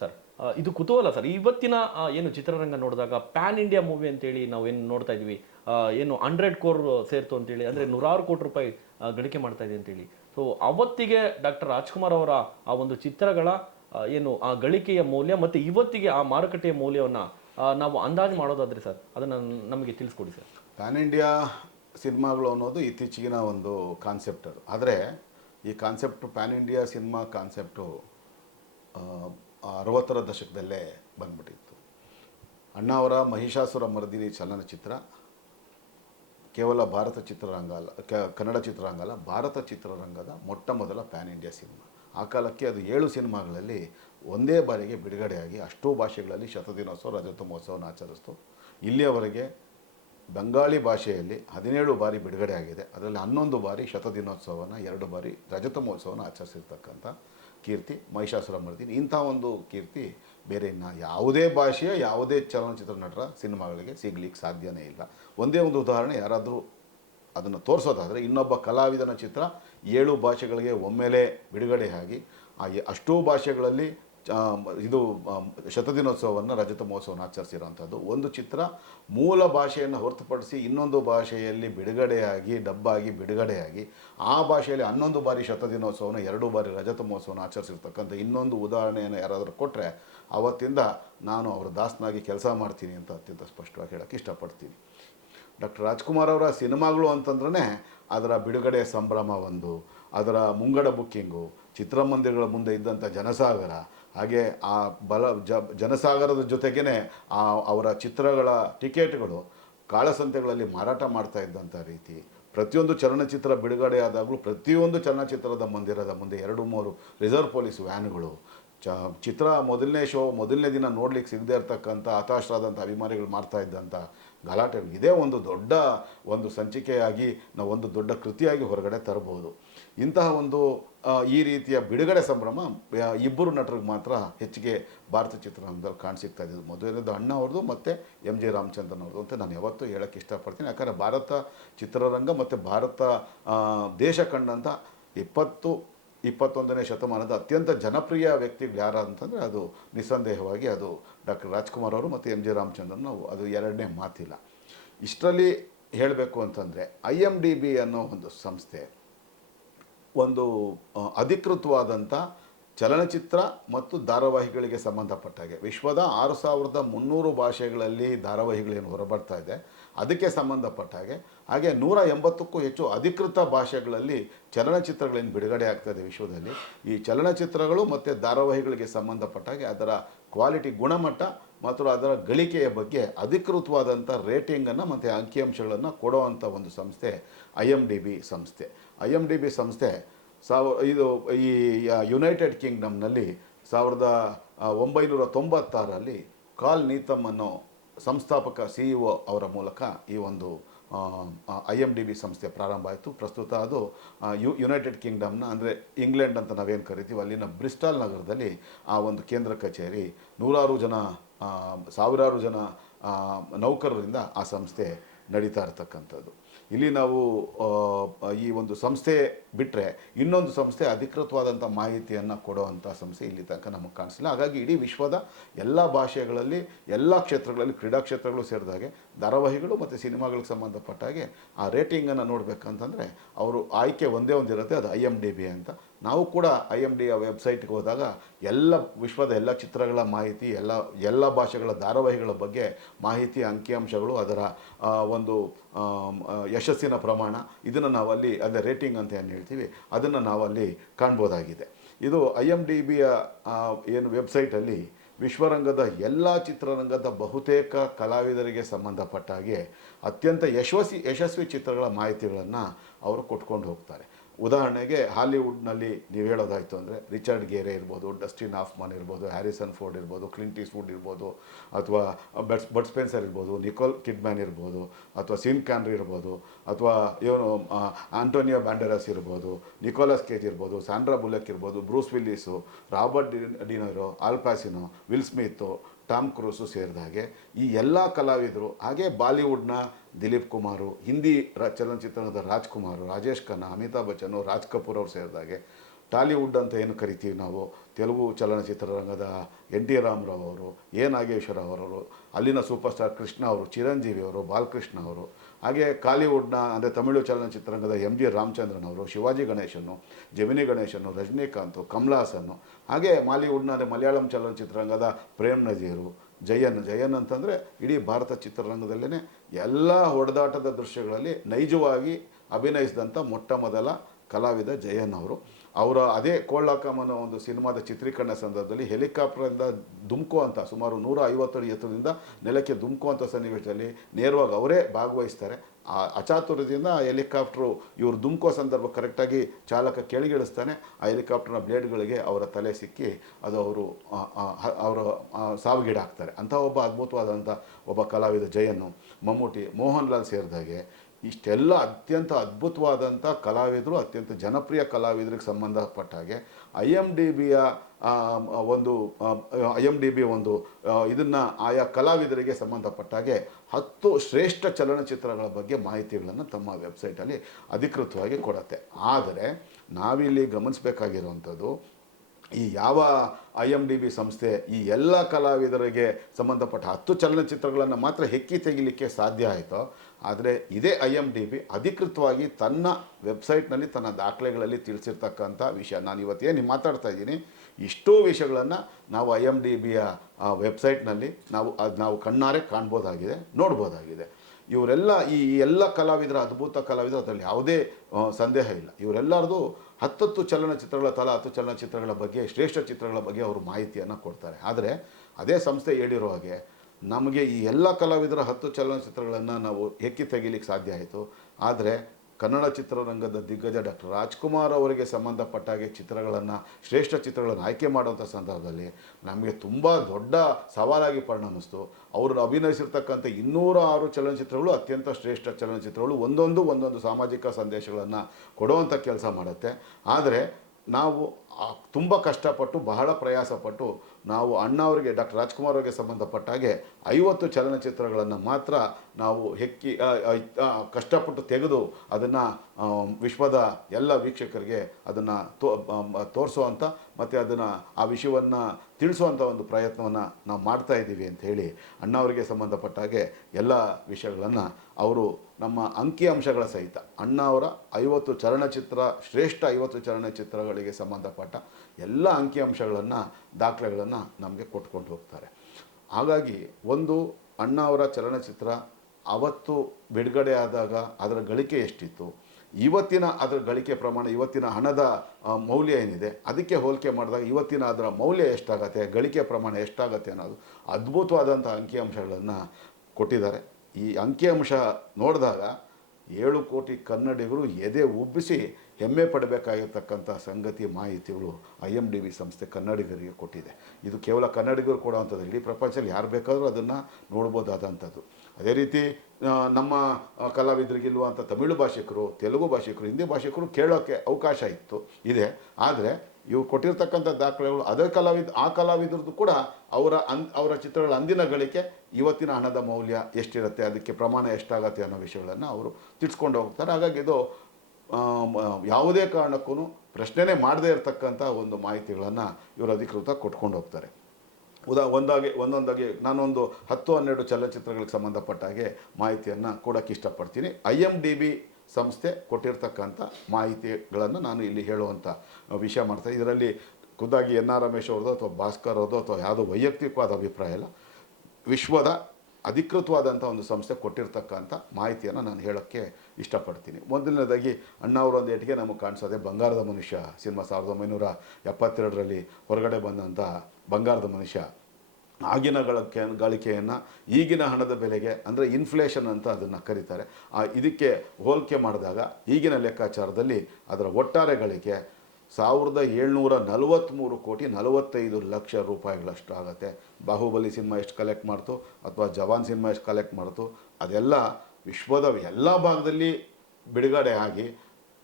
Sir. ಇದು ಕುತೂಹಲ sir. ಇವತ್ತಿನ ಏನು ಚಿತ್ರರಂಗ ನೋಡಿದಾಗ ಪ್ಯಾನ್ ಇಂಡಿಯಾ ಮೂವಿ ಅಂತೇಳಿ ನಾವು ಏನು ನೋಡ್ತಾ ಇದ್ವಿ. ಏನು ಹಂಡ್ರೆಡ್ ಕೋರ್ ಸೇರ್ತು ಅಂತೇಳಿ, ಅಂದರೆ ನೂರಾರು ಕೋಟಿ ರೂಪಾಯಿ ಗಳಿಕೆ ಮಾಡ್ತಾ ಇದೆ ಅಂತೇಳಿ. ಸೊ ಅವತ್ತಿಗೆ ಡಾಕ್ಟರ್ ರಾಜ್ಕುಮಾರ್ ಅವರ ಆ ಒಂದು ಚಿತ್ರಗಳ ಏನು, ಆ ಗಳಿಕೆಯ ಮೌಲ್ಯ ಮತ್ತು ಇವತ್ತಿಗೆ ಆ ಮಾರುಕಟ್ಟೆಯ ಮೌಲ್ಯವನ್ನು ನಾವು ಅಂದಾಜು ಮಾಡೋದಾದ್ರೆ ಸರ್, ಅದನ್ನು ನಮಗೆ ತಿಳಿಸ್ಕೊಡಿ ಸರ್. ಪ್ಯಾನ್ ಇಂಡಿಯಾ ಸಿನಿಮಾಗಳು ಅನ್ನೋದು ಇತ್ತೀಚೆಗಿನ ಒಂದು ಕಾನ್ಸೆಪ್ಟ್ ಅದು. ಆದರೆ ಈ concept pan India cinema concept ಅರವತ್ತರ ದಶಕದಲ್ಲೇ ಬಂದ್ಬಿಟ್ಟಿತ್ತು. ಅಣ್ಣ ಅವರ ಮಹಿಷಾಸುರ ಮರ್ದಿನಿ ಚಲನಚಿತ್ರ, ಕೇವಲ ಭಾರತ ಚಿತ್ರರಂಗ ಅಲ್ಲ ಕನ್ನಡ ಚಿತ್ರರಂಗ ಅಲ್ಲ, ಭಾರತ ಚಿತ್ರರಂಗದ ಮೊಟ್ಟ ಮೊದಲ ಪ್ಯಾನ್ ಇಂಡಿಯಾ ಸಿನಿಮಾ. ಆ ಕಾಲಕ್ಕೆ ಅದು ಏಳು ಸಿನಿಮಾಗಳಲ್ಲಿ ಒಂದೇ ಬಾರಿಗೆ ಬಿಡುಗಡೆಯಾಗಿ ಅಷ್ಟೂ ಭಾಷೆಗಳಲ್ಲಿ ಶತದಿನೋತ್ಸವ ರಜತ ಮಹೋತ್ಸವನ ಆಚರಿಸ್ತು. ಇಲ್ಲಿಯವರೆಗೆ ಬಂಗಾಳಿ ಭಾಷೆಯಲ್ಲಿ ಹದಿನೇಳು ಬಾರಿ ಬಿಡುಗಡೆ ಆಗಿದೆ ಅದರಲ್ಲಿ ಹನ್ನೊಂದು ಬಾರಿ ಶತದಿನೋತ್ಸವನ, ಎರಡು ಬಾರಿ ರಜತ ಮಹೋತ್ಸವನ ಆಚರಿಸಿರ್ತಕ್ಕಂಥ ಕೀರ್ತಿ ಮಹಿಷಾಸುರ ಮರ್ದಿನಿ ಇಂಥ ಒಂದು ಕೀರ್ತಿ ಬೇರೆ ಇನ್ನು ಯಾವುದೇ ಭಾಷೆಯ ಯಾವುದೇ ಚಲನಚಿತ್ರ ನಟರ ಸಿನಿಮಾಗಳಿಗೆ ಸಿಗ್ಲಿಕ್ಕೆ ಸಾಧ್ಯನೇ ಇಲ್ಲ. ಒಂದೇ ಒಂದು ಉದಾಹರಣೆ ಯಾರಾದರೂ ಅದನ್ನು ತೋರಿಸೋದಾದರೆ ಇನ್ನೊಬ್ಬ ಕಲಾವಿದನ ಚಿತ್ರ ಏಳು ಭಾಷೆಗಳಿಗೆ ಒಮ್ಮೆಲೇ ಬಿಡುಗಡೆಯಾಗಿ ಆ ಎ- ಅಷ್ಟೂ ಭಾಷೆಗಳಲ್ಲಿ ಆ, ಇದು ಶತದಿನೋತ್ಸವವನ್ನು ರಜತ ಮಹೋತ್ಸವವನ್ನು ಆಚರಿಸಿರೋವಂಥದ್ದು ಒಂದು ಚಿತ್ರ ಮೂಲ ಭಾಷೆಯನ್ನು ಹೊರತುಪಡಿಸಿ ಇನ್ನೊಂದು ಭಾಷೆಯಲ್ಲಿ ಬಿಡುಗಡೆಯಾಗಿ, ಡಬ್ಬಾಗಿ ಬಿಡುಗಡೆಯಾಗಿ, ಆ ಭಾಷೆಯಲ್ಲಿ ಹನ್ನೊಂದು ಬಾರಿ ಶತದಿನೋತ್ಸವನ ಎರಡು ಬಾರಿ ರಜತ ಮಹೋತ್ಸವನ ಆಚರಿಸಿರ್ತಕ್ಕಂಥ ಇನ್ನೊಂದು ಉದಾಹರಣೆಯನ್ನು ಯಾರಾದರೂ ಕೊಟ್ಟರೆ ಅವತ್ತಿಂದ ನಾನು ಅವರ ದಾಸನಾಗಿ ಕೆಲಸ ಮಾಡ್ತೀನಿ ಅಂತ ಅತ್ಯಂತ ಸ್ಪಷ್ಟವಾಗಿ ಹೇಳೋಕ್ಕೆ ಇಷ್ಟಪಡ್ತೀನಿ. ಡಾಕ್ಟರ್ ರಾಜ್ಕುಮಾರ್ ಅವರ ಸಿನಿಮಾಗಳು ಅಂತಂದ್ರೆ ಅದರ ಬಿಡುಗಡೆ ಸಂಭ್ರಮ ಒಂದು, ಅದರ ಮುಂಗಡ ಬುಕ್ಕಿಂಗು ಚಿತ್ರಮಂದಿರಗಳ ಮುಂದೆ ಇದ್ದಂಥ ಜನಸಾಗರ, ಹಾಗೆ ಆ ಬಲ ಜನಸಾಗರದ ಜೊತೆಗೇ ಆ ಅವರ ಚಿತ್ರಗಳ ಟಿಕೆಟ್ಗಳು ಕಾಳಸಂತೆಗಳಲ್ಲಿ ಮಾರಾಟ ಮಾಡ್ತಾ ಇದ್ದಂಥ ರೀತಿ, ಪ್ರತಿಯೊಂದು ಚಲನಚಿತ್ರ ಬಿಡುಗಡೆಯಾದಾಗಲೂ ಪ್ರತಿಯೊಂದು ಚಲನಚಿತ್ರದ ಮಂದಿರದ ಮುಂದೆ ಎರಡು ಮೂರು ರಿಸರ್ವ್ ಪೊಲೀಸ್ ವ್ಯಾನ್ಗಳು, ಚ, ಚಿತ್ರ ಮೊದಲನೇ ಶೋ ಮೊದಲನೇ ದಿನ ನೋಡ್ಲಿಕ್ಕೆ ಸಿಗದೇ ಇರತಕ್ಕಂಥ ಹತಾಶರಾದಂಥ ಅಭಿಮಾನಿಗಳು ಮಾಡ್ತಾ ಇದ್ದಂಥ ಗಲಾಟೆಗಳು. ಇದೇ ಒಂದು ದೊಡ್ಡ ಒಂದು ಸಂಚಿಕೆಯಾಗಿ ನಾವು ಒಂದು ದೊಡ್ಡ ಕೃತಿಯಾಗಿ ಹೊರಗಡೆ ತರಬಹುದು. ಇಂತಹ ಒಂದು ಈ ರೀತಿಯ ಬಿಡುಗಡೆ ಸಂಭ್ರಮ ಇಬ್ಬರು ನಟರಿಗೆ ಮಾತ್ರ ಹೆಚ್ಚಿಗೆ ಭಾರತ ಚಿತ್ರರಂಗದಲ್ಲಿ ಕಾಣಿಸಿಕ್ತಾ ಇದ್ದು ಮೊದಲನೇದು ಅಣ್ಣ ಅವ್ರದ್ದು ಮತ್ತು ಎಂ ಜಿ ರಾಮಚಂದ್ರನ್ ಅವ್ರದ್ದು ಅಂತ ನಾನು ಯಾವತ್ತೂ ಹೇಳೋಕ್ಕೆ ಇಷ್ಟಪಡ್ತೀನಿ. ಯಾಕಂದರೆ ಭಾರತ ಚಿತ್ರರಂಗ ಮತ್ತು ಭಾರತ ದೇಶ ಕಂಡಂಥ ಇಪ್ಪತ್ತು, ಇಪ್ಪತ್ತೊಂದನೇ ಶತಮಾನದ ಅತ್ಯಂತ ಜನಪ್ರಿಯ ವ್ಯಕ್ತಿಗಳು ಯಾರು ಅಂತಂದರೆ ಅದು ನಿಸ್ಸಂದೇಹವಾಗಿ ಅದು ಡಾಕ್ಟರ್ ರಾಜ್ಕುಮಾರ್ ಅವರು ಮತ್ತು ಎಂ ಜಿ ರಾಮಚಂದ್ರನ್ ಅದು ಎರಡನೇ ಮಾತಿಲ್ಲ. ಇಷ್ಟರಲ್ಲಿ ಹೇಳಬೇಕು ಅಂತಂದರೆ ಐ ಎಂ ಡಿ ಬಿ ಅನ್ನೋ ಒಂದು ಸಂಸ್ಥೆ ಒಂದು ಅಧಿಕೃತವಾದಂಥ ಚಲನಚಿತ್ರ ಮತ್ತು ಧಾರಾವಾಹಿಗಳಿಗೆ ಸಂಬಂಧಪಟ್ಟಾಗೆ ವಿಶ್ವದ ಆರು ಸಾವಿರದ ಮುನ್ನೂರು ಭಾಷೆಗಳಲ್ಲಿ ಧಾರಾವಾಹಿಗಳೇನು ಹೊರಬರ್ತಾ ಇದೆ, ಅದಕ್ಕೆ ಸಂಬಂಧಪಟ್ಟ ಹಾಗೆ. ಹಾಗೆ ನೂರ ಎಂಬತ್ತಕ್ಕೂ ಹೆಚ್ಚು ಅಧಿಕೃತ ಭಾಷೆಗಳಲ್ಲಿ ಚಲನಚಿತ್ರಗಳೇನು ಬಿಡುಗಡೆ ಇದೆ ವಿಶ್ವದಲ್ಲಿ. ಈ ಚಲನಚಿತ್ರಗಳು ಮತ್ತು ಧಾರಾವಾಹಿಗಳಿಗೆ ಸಂಬಂಧಪಟ್ಟ ಹಾಗೆ ಅದರ ಕ್ವಾಲಿಟಿ ಗುಣಮಟ್ಟ ಮತ್ತು ಅದರ ಗಳಿಕೆಯ ಬಗ್ಗೆ ಅಧಿಕೃತವಾದಂಥ ರೇಟಿಂಗನ್ನು ಮತ್ತು ಅಂಕಿಅಂಶಗಳನ್ನು ಕೊಡುವಂಥ ಒಂದು ಸಂಸ್ಥೆ, ಐ ಎಂ ಡಿ ಬಿ ಸಂಸ್ಥೆ. ಐ ಎಂ ಡಿ ಬಿ ಸಂಸ್ಥೆ ಸಾವ, ಇದು ಈ ಯುನೈಟೆಡ್ ಕಿಂಗ್ಡಮ್ನಲ್ಲಿ ಸಾವಿರದ ಒಂಬೈನೂರ ತೊಂಬತ್ತಾರಲ್ಲಿ ಕಾಲ್ ನೀತಮ್ ಅನ್ನೋ ಸಂಸ್ಥಾಪಕ ಸಿ ಇ ಒ ಅವರ ಮೂಲಕ ಈ ಒಂದು ಐ ಎಂ ಡಿ ಬಿ ಸಂಸ್ಥೆ ಪ್ರಾರಂಭ ಆಯಿತು. ಪ್ರಸ್ತುತ ಅದು ಯು ಯುನೈಟೆಡ್ ಕಿಂಗ್ಡಮ್ನ ಅಂದರೆ ಇಂಗ್ಲೆಂಡ್ ಅಂತ ನಾವೇನು ಕರಿತೀವಿ, ಅಲ್ಲಿನ ಬ್ರಿಸ್ಟಾಲ್ ನಗರದಲ್ಲಿ ಆ ಒಂದು ಕೇಂದ್ರ ಕಚೇರಿ ನೂರಾರು ಜನ ಸಾವಿರಾರು ಜನ ನೌಕರರಿಂದ ಆ ಸಂಸ್ಥೆ ನಡೀತಾ ಇರ್ತಕ್ಕಂಥದ್ದು. ಇಲ್ಲಿ ನಾವು ಈ ಒಂದು ಸಂಸ್ಥೆ ಬಿಟ್ಟರೆ ಇನ್ನೊಂದು ಸಂಸ್ಥೆ ಅಧಿಕೃತವಾದಂಥ ಮಾಹಿತಿಯನ್ನು ಕೊಡುವಂಥ ಸಂಸ್ಥೆ ಇಲ್ಲಿ ತನಕ ನಮಗೆ ಕಾಣಿಸಿಲ್ಲ. ಹಾಗಾಗಿ ಇಡೀ ವಿಶ್ವದ ಎಲ್ಲ ಭಾಷೆಗಳಲ್ಲಿ, ಎಲ್ಲ ಕ್ಷೇತ್ರಗಳಲ್ಲಿ, ಕ್ರೀಡಾ ಕ್ಷೇತ್ರಗಳು ಸೇರಿದಾಗೆ ಧಾರಾವಾಹಿಗಳು ಮತ್ತು ಸಿನಿಮಾಗಳಿಗೆ ಸಂಬಂಧಪಟ್ಟ ಹಾಗೆ ಆ ರೇಟಿಂಗನ್ನು ನೋಡಬೇಕಂತಂದರೆ ಅವರು ಆಯ್ಕೆ ಒಂದೇ ಒಂದಿರುತ್ತೆ ಅದು ಐ ಎಂ ಡಿ ಬಿ ಅಂತ. ನಾವು ಕೂಡ ಐ ಎಂ ಡಿ ವೆಬ್ಸೈಟ್ಗೆ ಹೋದಾಗ ಎಲ್ಲ ವಿಶ್ವದ ಎಲ್ಲ ಚಿತ್ರಗಳ ಮಾಹಿತಿ, ಎಲ್ಲ ಎಲ್ಲ ಭಾಷೆಗಳ ಧಾರಾವಾಹಿಗಳ ಬಗ್ಗೆ ಮಾಹಿತಿ ಅಂಕಿಅಂಶಗಳು ಅದರ ಒಂದು ಯಶಸ್ಸಿನ ಪ್ರಮಾಣ, ಇದನ್ನು ನಾವಲ್ಲಿ ಅದೇ ರೇಟಿಂಗ್ ಅಂತ ಏನು ಹೇಳ್ತೀವಿ, ಅದನ್ನು ನಾವಲ್ಲಿ ಕಾಣ್ಬೋದಾಗಿದೆ. ಇದು ಐ ಎಂ ಡಿ ಬಿಯ ಏನು ವೆಬ್ಸೈಟಲ್ಲಿ ವಿಶ್ವರಂಗದ ಎಲ್ಲ ಚಿತ್ರರಂಗದ ಬಹುತೇಕ ಕಲಾವಿದರಿಗೆ ಸಂಬಂಧಪಟ್ಟ ಹಾಗೆ ಅತ್ಯಂತ ಯಶಸ್ವಿ ಯಶಸ್ವಿ ಚಿತ್ರಗಳ ಮಾಹಿತಿಗಳನ್ನು ಅವರು ಕೊಟ್ಕೊಂಡು ಹೋಗ್ತಾರೆ. ಉದಾಹರಣೆಗೆ ಹಾಲಿವುಡ್ನಲ್ಲಿ ನೀವು ಹೇಳೋದಾಯಿತು ಅಂದರೆ ರಿಚರ್ಡ್ ಗೇರೆ ಇರ್ಬೋದು, ಡಸ್ಟಿನ್ ಆಫ್ಮನ್ ಇರ್ಬೋದು, ಹ್ಯಾರಿಸನ್ ಫೋರ್ಡ್ ಇರ್ಬೋದು, ಕ್ಲಿಂಟ್ ಈಸ್ವುಡ್ ಇರ್ಬೋದು, ಅಥವಾ ಬಟ್ಸ್ ಬಟ್ ಸ್ಪೆನ್ಸರ್ ಇರ್ಬೋದು, ನಿಕೋಲ್ ಕಿಡ್ಮ್ಯಾನ್ ಇರ್ಬೋದು, ಅಥವಾ ಸೀನ್ ಕ್ಯಾನ್ರಿ ಇರ್ಬೋದು, ಅಥವಾ ಇವನು ಆಂಟೋನಿಯೋ ಬ್ಯಾಂಡರಸ್ ಇರ್ಬೋದು, ನಿಕೋಲಸ್ ಕೇಜ್ ಇರ್ಬೋದು, ಸ್ಯಾಂಡ್ರಾ ಬುಲೆಕ್ ಇರ್ಬೋದು, Bruce Willis, Robert De Niro Al Pacino Will Smith Tom Cruise ಸೇರಿದ ಹಾಗೆ ಈ ಎಲ್ಲ ಕಲಾವಿದರು, ಹಾಗೆ ಬಾಲಿವುಡ್ನ ದಿಲೀಪ್ ಕುಮಾರು, ಹಿಂದಿ ರ, ಚಲನಚಿತ್ರದ ರಾಜ್ಕುಮಾರ್, ರಾಜೇಶ್ ಖನ್ನಾ, ಅಮಿತಾಬ್ ಬಚ್ಚನ್, ರಾಜ್ ಕಪೂರ್ ಅವ್ರು ಸೇರಿದಾಗೆ ಟಾಲಿವುಡ್ ಅಂತ ಏನು ಕರಿತೀವಿ ನಾವು? ತೆಲುಗು ಚಲನಚಿತ್ರರಂಗದ ಎನ್ ಟಿ ರಾಮರಾವ್ ಅವರು, ಎ ನಾಗೇಶ್ವರ ಅವರವರು, ಅಲ್ಲಿನ ಸೂಪರ್ ಸ್ಟಾರ್ ಕೃಷ್ಣ ಅವರು, ಚಿರಂಜೀವಿ ಅವರು, ಬಾಲಕೃಷ್ಣ ಅವರು, ಹಾಗೆ ಕಾಲಿವುಡ್ನ ಅಂದರೆ ತಮಿಳು ಚಲನಚಿತ್ರರಂಗದ ಎಂ ಜಿ ರಾಮಚಂದ್ರನ್ ಅವರು, ಶಿವಾಜಿ ಗಣೇಶನು ಜಮಿನಿ ಗಣೇಶನು ರಜನಿಕಾಂತ್, ಕಮಲಾಸನ್ನು, ಹಾಗೆ ಮಾಲಿವುಡ್ನ ಅಂದರೆ ಮಲಯಾಳಂ ಚಲನಚಿತ್ರರಂಗದ ಪ್ರೇಮ್ ನಜೀರು, ಜಯನ್ ಜಯನ್ ಅಂತಂದರೆ ಇಡೀ ಭಾರತ ಚಿತ್ರರಂಗದಲ್ಲೇ ಎಲ್ಲ ಹೊಡೆದಾಟದ ದೃಶ್ಯಗಳಲ್ಲಿ ನೈಜವಾಗಿ ಅಭಿನಯಿಸಿದಂಥ ಮೊಟ್ಟ ಮೊದಲ ಕಲಾವಿದ ಜಯನ್ ಅವರು. ಅವರ ಅದೇ ಕೋಳ್ಳಾಕಮ್ ಅನ್ನೋ ಒಂದು ಸಿನಿಮಾದ ಚಿತ್ರೀಕರಣ ಸಂದರ್ಭದಲ್ಲಿ ಹೆಲಿಕಾಪ್ಟರಿಂದ ಅಂತ ಸುಮಾರು ನೂರ ಐವತ್ತಡಿ ಎತ್ತರದಿಂದ ನೆಲಕ್ಕೆ ಧುಮ್ಕುವಂಥ ಸನ್ನಿವೇಶದಲ್ಲಿ ನೇರವಾಗಿ ಅವರೇ ಭಾಗವಹಿಸ್ತಾರೆ. ಆ ಅಚಾತುರ್ಯದಿಂದ ಹೆಲಿಕಾಪ್ಟ್ರು ಇವರು ಧುಮ್ಕೋ ಸಂದರ್ಭ ಕರೆಕ್ಟಾಗಿ ಚಾಲಕ ಕೆಳಗಿಳಿಸ್ತಾನೆ. ಆ ಹೆಲಿಕಾಪ್ಟರ್ನ ಬ್ಲೇಡ್ಗಳಿಗೆ ಅವರ ತಲೆ ಸಿಕ್ಕಿ ಅದು ಅವರು ಅವರ ಸಾವಿಗೀಡಾಗ್ತಾರೆ. ಅಂಥ ಒಬ್ಬ ಅದ್ಭುತವಾದಂಥ ಒಬ್ಬ ಕಲಾವಿದ ಜಯನ್ನು ಮಮ್ಮೂಟಿ ಮೋಹನ್ ಲಾಲ್ ಸೇರಿದಾಗೆ ಇಷ್ಟೆಲ್ಲ ಅತ್ಯಂತ ಅದ್ಭುತವಾದಂಥ ಕಲಾವಿದರು, ಅತ್ಯಂತ ಜನಪ್ರಿಯ ಕಲಾವಿದರಿಗೆ ಸಂಬಂಧಪಟ್ಟ ಹಾಗೆ ಐ ಎಂ ಡಿ ಬಿಯ ಒಂದು ಐ ಎಂ ಡಿ ಬಿ ಒಂದು ಇದನ್ನು ಆಯಾ ಕಲಾವಿದರಿಗೆ ಸಂಬಂಧಪಟ್ಟ ಹಾಗೆ ಹತ್ತು ಶ್ರೇಷ್ಠ ಚಲನಚಿತ್ರಗಳ ಬಗ್ಗೆ ಮಾಹಿತಿಗಳನ್ನು ತಮ್ಮ ವೆಬ್ಸೈಟಲ್ಲಿ ಅಧಿಕೃತವಾಗಿ ಕೊಡತ್ತೆ. ಆದರೆ ನಾವಿಲ್ಲಿ ಗಮನಿಸಬೇಕಾಗಿರುವಂಥದ್ದು, ಈ ಯಾವ ಐ ಎಂ ಡಿ ಬಿ ಸಂಸ್ಥೆ ಈ ಎಲ್ಲ ಕಲಾವಿದರಿಗೆ ಸಂಬಂಧಪಟ್ಟ ಹತ್ತು ಚಲನಚಿತ್ರಗಳನ್ನು ಮಾತ್ರ ಹೆಕ್ಕಿ ತೆಗಿಲಿಕ್ಕೆ ಸಾಧ್ಯ ಆಯಿತೋ ಆದರೆ ಇದೇ ಐ ಎಂ ಡಿ ಬಿ ಅಧಿಕೃತವಾಗಿ ತನ್ನ ವೆಬ್ಸೈಟ್ನಲ್ಲಿ ತನ್ನ ದಾಖಲೆಗಳಲ್ಲಿ ತಿಳಿಸಿರ್ತಕ್ಕಂಥ ವಿಷಯ. ನಾನು ಇವತ್ತೇನು ಮಾತಾಡ್ತಾ ಇದ್ದೀನಿ. ಇಷ್ಟೋ ವಿಷಯಗಳನ್ನು ನಾವು ಐ ಎಂ ಡಿ ಬಿಯ ವೆಬ್ಸೈಟ್ನಲ್ಲಿ ನಾವು ಅದು ನಾವು ಕಣ್ಣಾರೆ ಕಾಣ್ಬೋದಾಗಿದೆ, ನೋಡ್ಬೋದಾಗಿದೆ. ಇವರೆಲ್ಲ ಈ ಎಲ್ಲ ಕಲಾವಿದರ, ಅದ್ಭುತ ಕಲಾವಿದರು ಅದರಲ್ಲಿ ಯಾವುದೇ ಸಂದೇಹ ಇಲ್ಲ. ಇವರೆಲ್ಲರದು ಹತ್ತತ್ತು ಚಲನಚಿತ್ರಗಳ ತಲಾ ಹತ್ತು ಚಲನಚಿತ್ರಗಳ ಬಗ್ಗೆ, ಶ್ರೇಷ್ಠ ಚಿತ್ರಗಳ ಬಗ್ಗೆ ಅವರು ಮಾಹಿತಿಯನ್ನು ಕೊಡ್ತಾರೆ. ಆದರೆ ಅದೇ ಸಂಸ್ಥೆ ಹೇಳಿರೋ ಹಾಗೆ ನಮಗೆ ಈ ಎಲ್ಲ ಕಲಾವಿದರ ಹತ್ತು ಚಲನಚಿತ್ರಗಳನ್ನು ನಾವು ಹೆಕ್ಕಿ ತೆಗಿಲಿಕ್ಕೆ ಸಾಧ್ಯ ಆಯಿತು. ಆದರೆ ಕನ್ನಡ ಚಿತ್ರರಂಗದ ದಿಗ್ಗಜ ಡಾಕ್ಟರ್ ರಾಜ್ಕುಮಾರ್ ಅವರಿಗೆ ಸಂಬಂಧಪಟ್ಟ ಹಾಗೆ ಚಿತ್ರಗಳನ್ನು, ಶ್ರೇಷ್ಠ ಚಿತ್ರಗಳನ್ನು ಆಯ್ಕೆ ಮಾಡುವಂಥ ಸಂದರ್ಭದಲ್ಲಿ ನಮಗೆ ತುಂಬ ದೊಡ್ಡ ಸವಾಲಾಗಿ ಪರಿಣಮಿಸ್ತು. ಅವರು ಅಭಿನಯಿಸಿರ್ತಕ್ಕಂಥ ಇನ್ನೂರ ಆರು ಚಲನಚಿತ್ರಗಳು ಅತ್ಯಂತ ಶ್ರೇಷ್ಠ ಚಲನಚಿತ್ರಗಳು ಒಂದೊಂದು ಒಂದೊಂದು ಸಾಮಾಜಿಕ ಸಂದೇಶಗಳನ್ನು ಕೊಡುವಂಥ ಕೆಲಸ ಮಾಡುತ್ತೆ. ಆದರೆ ನಾವು ತುಂಬ ಕಷ್ಟಪಟ್ಟು, ಬಹಳ ಪ್ರಯಾಸಪಟ್ಟು ನಾವು ಅಣ್ಣ ಅವರಿಗೆ, ಡಾಕ್ಟರ್ ರಾಜ್ಕುಮಾರ್ ಅವರಿಗೆ ಸಂಬಂಧಪಟ್ಟ ಹಾಗೆ ಐವತ್ತು ಚಲನಚಿತ್ರಗಳನ್ನು ಮಾತ್ರ ನಾವು ಹೆಕ್ಕಿ ಕಷ್ಟಪಟ್ಟು ತೆಗೆದು ಅದನ್ನು ವಿಶ್ವದ ಎಲ್ಲ ವೀಕ್ಷಕರಿಗೆ ಅದನ್ನು ತೋ ತೋರಿಸುವಂಥ ಮತ್ತು ಅದನ್ನು ಆ ವಿಷಯವನ್ನು ತಿಳಿಸುವಂಥ ಒಂದು ಪ್ರಯತ್ನವನ್ನು ನಾವು ಮಾಡ್ತಾ ಇದ್ದೀವಿ ಅಂತ ಹೇಳಿ ಅಣ್ಣ ಅವರಿಗೆ ಸಂಬಂಧಪಟ್ಟ ಹಾಗೆ ಎಲ್ಲ ವಿಷಯಗಳನ್ನು ಅವರು ನಮ್ಮ ಅಂಕಿಅಂಶಗಳ ಸಹಿತ ಅಣ್ಣ ಅವರ ಐವತ್ತು ಚಲನಚಿತ್ರ, ಶ್ರೇಷ್ಠ ಐವತ್ತು ಚಲನಚಿತ್ರಗಳಿಗೆ ಸಂಬಂಧಪಟ್ಟ ಎಲ್ಲ ಅಂಕಿಅಂಶಗಳನ್ನು, ದಾಖಲೆಗಳನ್ನು ನಮಗೆ ಕೊಟ್ಕೊಂಡು ಹೋಗ್ತಾರೆ. ಹಾಗಾಗಿ ಒಂದು ಅಣ್ಣ ಅವರ ಚಲನಚಿತ್ರ ಅವತ್ತು ಬಿಡುಗಡೆ ಆದಾಗ ಅದರ ಗಳಿಕೆ ಎಷ್ಟಿತ್ತು? ಇವತ್ತಿನ ಅದರ ಗಳಿಕೆ ಪ್ರಮಾಣ, ಇವತ್ತಿನ ಹಣದ ಮೌಲ್ಯ ಏನಿದೆ? ಅದಕ್ಕೆ ಹೋಲಿಕೆ ಮಾಡಿದಾಗ ಇವತ್ತಿನ ಅದರ ಮೌಲ್ಯ ಎಷ್ಟಾಗತ್ತೆ, ಗಳಿಕೆ ಪ್ರಮಾಣ ಎಷ್ಟಾಗತ್ತೆ ಅನ್ನೋದು ಅದ್ಭುತವಾದಂಥ ಅಂಕಿಅಂಶಗಳನ್ನು ಕೊಟ್ಟಿದ್ದಾರೆ. ಈ ಅಂಕಿಅಂಶ ನೋಡಿದಾಗ ಏಳು ಕೋಟಿ ಕನ್ನಡಿಗರು ಎದೆ ಉಬ್ಬಿಸಿ ಹೆಮ್ಮೆ ಪಡಬೇಕಾಗಿರ್ತಕ್ಕಂಥ ಸಂಗತಿ ಮಾಹಿತಿಗಳು ಐ ಎಂ ಡಿ ವಿ ಸಂಸ್ಥೆ ಕನ್ನಡಿಗರಿಗೆ ಕೊಟ್ಟಿದೆ. ಇದು ಕೇವಲ ಕನ್ನಡಿಗರು ಕೊಡುವಂಥದ್ದು, ಇಡೀ ಪ್ರಪಂಚದಲ್ಲಿ ಯಾರು ಬೇಕಾದರೂ ಅದನ್ನು ನೋಡ್ಬೋದಾದಂಥದ್ದು. ಅದೇ ರೀತಿ ನಮ್ಮ ಕಲಾವಿದರಿಗಿಲ್ವಂಥ ತಮಿಳು ಭಾಷಿಕರು, ತೆಲುಗು ಭಾಷಿಕರು, ಹಿಂದಿ ಭಾಷಿಕರು ಕೇಳೋಕ್ಕೆ ಅವಕಾಶ ಇತ್ತು, ಇದೆ. ಆದರೆ ಇವು ಕೊಟ್ಟಿರ್ತಕ್ಕಂಥ ದಾಖಲೆಗಳು, ಅದೇ ಕಲಾವಿದ, ಆ ಕಲಾವಿದರದ್ದು ಕೂಡ ಅವರ ಅನ್, ಅವರ ಚಿತ್ರಗಳ ಅಂದಿನ ಗಳಿಕೆ ಇವತ್ತಿನ ಹಣದ ಮೌಲ್ಯ ಎಷ್ಟಿರುತ್ತೆ, ಅದಕ್ಕೆ ಪ್ರಮಾಣ ಎಷ್ಟಾಗತ್ತೆ ಅನ್ನೋ ವಿಷಯಗಳನ್ನು ಅವರು ತಿಳ್ಸ್ಕೊಂಡು ಹೋಗ್ತಾರೆ. ಹಾಗಾಗಿ ಇದು ಯಾವುದೇ ಕಾರಣಕ್ಕೂ ಪ್ರಶ್ನೆನೇ ಮಾಡದೇ ಇರತಕ್ಕಂಥ ಒಂದು ಮಾಹಿತಿಗಳನ್ನು ಇವರು ಅಧಿಕೃತ ಕೊಟ್ಕೊಂಡು ಹೋಗ್ತಾರೆ. ಉದಾ, ಒಂದಾಗಿ, ಒಂದೊಂದಾಗಿ ನಾನೊಂದು ಹತ್ತು ಹನ್ನೆರಡು ಚಲನಚಿತ್ರಗಳಿಗೆ ಸಂಬಂಧಪಟ್ಟ ಹಾಗೆ ಮಾಹಿತಿಯನ್ನು ಕೊಡೋಕ್ಕೆ ಇಷ್ಟಪಡ್ತೀನಿ. ಐ ಎಂ ಡಿ ಬಿ ಸಂಸ್ಥೆ ಕೊಟ್ಟಿರ್ತಕ್ಕಂಥ ಮಾಹಿತಿಗಳನ್ನು ನಾನು ಇಲ್ಲಿ ಹೇಳುವಂಥ ವಿಷಯ ಮಾಡ್ತೀನಿ ಇದರಲ್ಲಿ ಖುದ್ದಾಗಿ ಎನ್ ಆರ್ ರಮೇಶ್ ಅವ್ರದ್ದು ಅಥವಾ ಭಾಸ್ಕರ್ ಅವ್ರದ್ದು ಅಥವಾ ಯಾವುದೋ ವೈಯಕ್ತಿಕವಾದ ಅಭಿಪ್ರಾಯ ಇಲ್ಲ. ವಿಶ್ವದ ಅಧಿಕೃತವಾದಂಥ ಒಂದು ಸಂಸ್ಥೆ ಕೊಟ್ಟಿರ್ತಕ್ಕಂಥ ಮಾಹಿತಿಯನ್ನು ನಾನು ಹೇಳೋಕ್ಕೆ ಇಷ್ಟಪಡ್ತೀನಿ. ಮೊದಲನೇದಾಗಿ, ಅಣ್ಣ ಅವರ ಒಂದು ನಮಗೆ ಕಾಣಿಸೋದೇ ಬಂಗಾರದ ಮನುಷ್ಯ, ಸಿನಿಮಾ ಸಾವಿರದ ಒಂಬೈನೂರ ಎಪ್ಪತ್ತೆರಡರಲ್ಲಿ ಹೊರಗಡೆ ಬಂದಂಥ ಬಂಗಾರದ ಮನುಷ್ಯ. ಆಗಿನ ಗಳಿಕೆ, ಗಳಿಕೆಯನ್ನು ಈಗಿನ ಹಣದ ಬೆಲೆಗೆ, ಅಂದರೆ ಇನ್ಫ್ಲೇಷನ್ ಅಂತ ಅದನ್ನು ಕರೀತಾರೆ. ಇದಕ್ಕೆ ಹೋಲಿಕೆ ಮಾಡಿದಾಗ ಈಗಿನ ಲೆಕ್ಕಾಚಾರದಲ್ಲಿ ಅದರ ಒಟ್ಟಾರೆ ಗಳಿಕೆ ಸಾವಿರದ ಏಳ್ನೂರ ನಲವತ್ತ್ಮೂರು ಕೋಟಿ ನಲವತ್ತೈದು ಲಕ್ಷ ರೂಪಾಯಿಗಳಷ್ಟು ಆಗುತ್ತೆ ಬಾಹುಬಲಿ ಸಿನಿಮಾ ಎಷ್ಟು ಕಲೆಕ್ಟ್ ಮಾಡ್ತು? ಅಥವಾ ಜವಾನ್ ಸಿನಿಮಾ ಎಷ್ಟು ಕಲೆಕ್ಟ್ ಮಾಡ್ತು? ಅದೆಲ್ಲ ವಿಶ್ವದ ಎಲ್ಲ ಭಾಗದಲ್ಲಿ ಬಿಡುಗಡೆ ಆಗಿ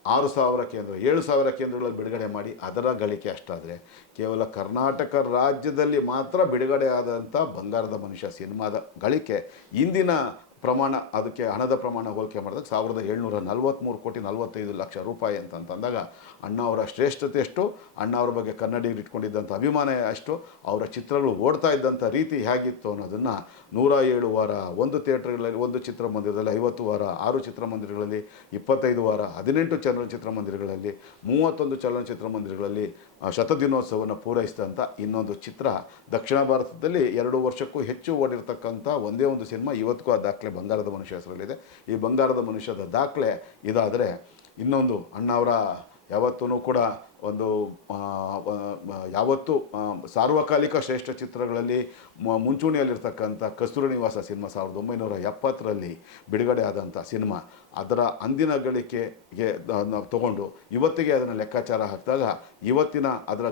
ಆರು ಸಾವಿರ ಕೇಂದ್ರ, ಏಳು ಸಾವಿರ ಕೇಂದ್ರಗಳಲ್ಲಿ ಬಿಡುಗಡೆ ಮಾಡಿ ಅದರ ಗಳಿಕೆ ಅಷ್ಟಾದರೆ ಕೇವಲ ಕರ್ನಾಟಕ ರಾಜ್ಯದಲ್ಲಿ ಮಾತ್ರ ಬಿಡುಗಡೆ ಆದಂಥ ಬಂಗಾರದ ಮನುಷ್ಯ ಸಿನಿಮಾದ ಗಳಿಕೆ. ಇಂದಿನ ಪ್ರಮಾಣ, ಅದಕ್ಕೆ ಹಣದ ಪ್ರಮಾಣ ಹೋಲಿಕೆ ಮಾಡಿದಾಗ ಸಾವಿರದ ಏಳ್ನೂರ ನಲವತ್ತ್ಮೂರು ಕೋಟಿ ನಲವತ್ತೈದು ಲಕ್ಷ ರೂಪಾಯಿ ಅಂತಂತಂದಾಗ ಅಣ್ಣ ಅವರ ಶ್ರೇಷ್ಠತೆ ಎಷ್ಟು, ಅಣ್ಣ ಅವರ ಬಗ್ಗೆ ಕನ್ನಡಿಗರು ಇಟ್ಕೊಂಡಿದ್ದಂಥ ಅಭಿಮಾನ ಅಷ್ಟು ಅವರ ಚಿತ್ರಗಳು ಓಡ್ತಾ ಇದ್ದಂಥ ರೀತಿ ಹೇಗಿತ್ತು ಅನ್ನೋದನ್ನು ನೂರ ಏಳು ವಾರ, ಒಂದು ಥಿಯೇಟ್ರ್ಗಳಲ್ಲಿ, ಒಂದು ಚಿತ್ರಮಂದಿರದಲ್ಲಿ, ಐವತ್ತು ವಾರ, ಆರು ಚಿತ್ರಮಂದಿರಗಳಲ್ಲಿ, ಇಪ್ಪತ್ತೈದು ವಾರ, ಹದಿನೆಂಟು ಚಲನಚಿತ್ರಮಂದಿರಗಳಲ್ಲಿ, ಮೂವತ್ತೊಂದು ಚಲನಚಿತ್ರಮಂದಿರಗಳಲ್ಲಿ ಮಂದಿರಗಳಲ್ಲಿ ಶತದಿನೋತ್ಸವವನ್ನು ಪೂರೈಸಿದಂಥ ಇನ್ನೊಂದು ಚಿತ್ರ. ದಕ್ಷಿಣ ಭಾರತದಲ್ಲಿ ಎರಡು ವರ್ಷಕ್ಕೂ ಹೆಚ್ಚು ಓಡಿರ್ತಕ್ಕಂಥ ಒಂದೇ ಒಂದು ಸಿನಿಮಾ ಇವತ್ತಿಗೂ ಆ ದಾಖಲೆ ಬಂಗಾರದ ಮನುಷ್ಯ ಹೆಸರಲ್ಲಿದೆ. ಈ ಬಂಗಾರದ ಮನುಷ್ಯದ ದಾಖಲೆ ಇದಾದರೆ ಇನ್ನೊಂದು ಅಣ್ಣ ಅವರ ಯಾವತ್ತೂ ಕೂಡ ಒಂದು ಯಾವತ್ತೂ ಸಾರ್ವಕಾಲಿಕ ಶ್ರೇಷ್ಠ ಚಿತ್ರಗಳಲ್ಲಿ ಮುಂಚೂಣಿಯಲ್ಲಿರ್ತಕ್ಕಂಥ ಕಸ್ತೂರಿ ನಿವಾಸ ಸಿನಿಮಾ ಸಾವಿರದ ಒಂಬೈನೂರ ಎಪ್ಪತ್ತರಲ್ಲಿ ಬಿಡುಗಡೆ ಆದಂಥ ಸಿನಿಮಾ, ಅದರ ಅಂದಿನ ಗಳಿಕೆಗೆ ತಗೊಂಡು ಇವತ್ತಿಗೆ ಅದನ್ನು ಲೆಕ್ಕಾಚಾರ ಹಾಕಿದಾಗ ಇವತ್ತಿನ ಅದರ